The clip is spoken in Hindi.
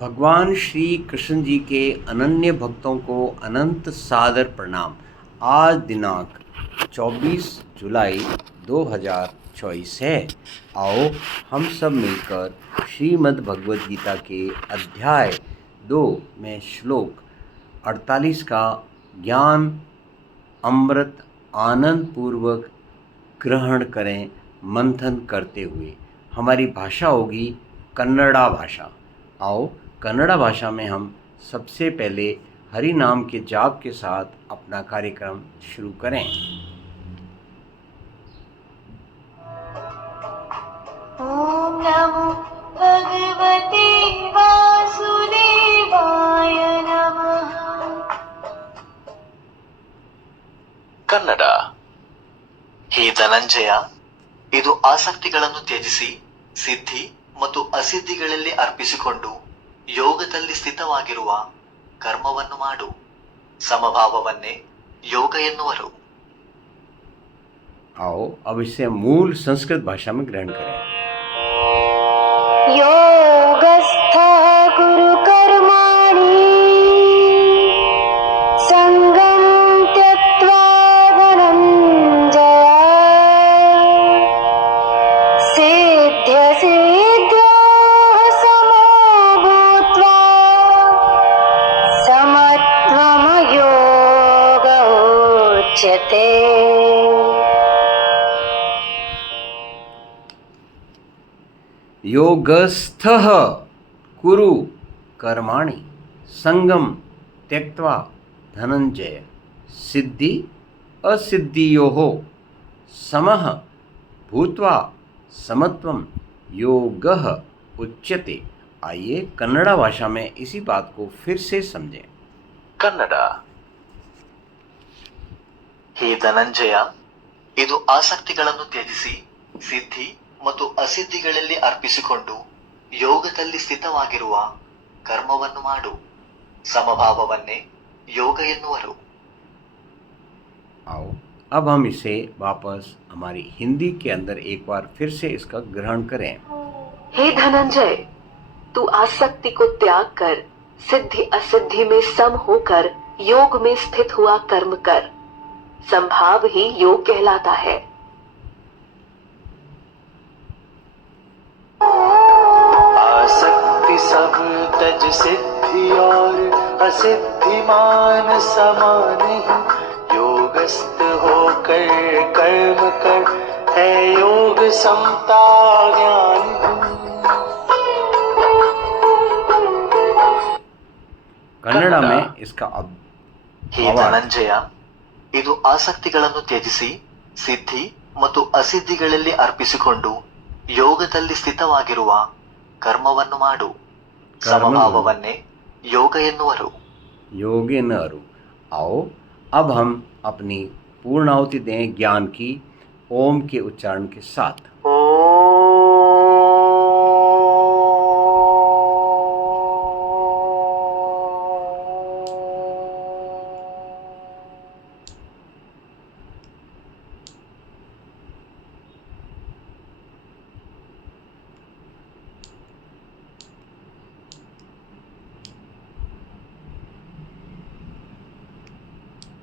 भगवान श्री कृष्ण जी के अनन्य भक्तों को अनंत सादर प्रणाम। आज दिनांक 24 जुलाई 2024 है। आओ हम सब मिलकर श्रीमद् भगवद गीता के अध्याय 2 में श्लोक 48 का ज्ञान अमृत आनंद पूर्वक ग्रहण करें, मंथन करते हुए। हमारी भाषा होगी कन्नड़ा भाषा। आओ कन्नड़ा भाषा में हम सबसे पहले हरि नाम के जाप के साथ अपना कार्यक्रम शुरू करें। ओम नमो भगवते वासुदेवाय नमः। ಕನ್ನಡ. ಹೇ ಧನಂಜಯ, ಇದು ಆಸಕ್ತಿಗಳನ್ನು ತ್ಯಜಿಸಿ ಸಿದ್ಧಿ ಮತ್ತು ಅಸಿದ್ಧಿಗಳಲ್ಲಿ ಅರ್ಪಿಸಿಕೊಂಡು ಯೋಗದಲ್ಲಿ ಸ್ಥಿತವಾಗಿರುವ ಕರ್ಮವನ್ನು ಮಾಡು. ಸಮಭಾವವನ್ನೇ ಯೋಗ ಎನ್ನುವರು. आओ अब इसे मूल संस्कृत भाषा में ग्रहण करें। योगस्थ गुरु कर्माणि संगं त्यक्त्वा धनञ्जय सिद्ध्य सिद्ध्योः समो भूत्वा समत्वं योग उच्यते। योगस्थः कुरु कर्माणि संगम त्यक्त्वा धनंजय सिद्धि असिद्धियोः समः भूत्वा समत्वं योगः उच्यते। आइए कन्नड़ा भाषा में इसी बात को फिर से समझें। ಕನ್ನಡ. ಹೇ ಧನಂಜಯ, ಇದು ಆಸಕ್ತಿಗಳನ್ನು ತ್ಯಜಿಸಿ ಸಿದ್ಧಿ ಮತ್ತು ಅಸಿದ್ಧಿಗಳಲ್ಲಿ ಅರ್ಪಿಸಿಕೊಂಡು ಯೋಗದಲ್ಲಿ ಸ್ಥಿತವಾಗಿರುವ ಕರ್ಮವನ್ನು ಮಾಡು. ಸಮಭಾವವನ್ನೇ ಯೋಗ ಎನ್ನುವರು. आओ अब हम इसे वापस हमारी हिंदी के अंदर एक बार फिर से इसका ग्रहण करें। हे धनंजय, तू आसक्ति को त्याग कर सिद्धि असिद्धि में सम होकर योग में स्थित हुआ कर्म कर। संभाव ही योग कहलाता है। आसक्ति सब तज सिद्धि और असिद्धि मान समान ही। योगस्थ होकर कर्म कर है योग समता ज्ञान। कन्नड़ा में इसका ಹೇ ಧನಂಜಯ, ಇದು ಆಸಕ್ತಿಗಳನ್ನು ತ್ಯಜಿಸಿ ಸಿದ್ಧಿ ಮತ್ತು ಅಸಿದ್ಧಿಗಳಲ್ಲಿ ಅರ್ಪಿಸಿಕೊಂಡು ಯೋಗದಲ್ಲಿ ಸ್ಥಿತವಾಗಿರುವ ಕರ್ಮವನ್ನು ಮಾಡು. ಸಮಭಾವವನ್ನೇ ಯೋಗ ಎನ್ನುವರು. योगिनरु। आओ अब हम अपनी पूर्णाहुति दें ज्ञान की ओम के उच्चारण के साथ।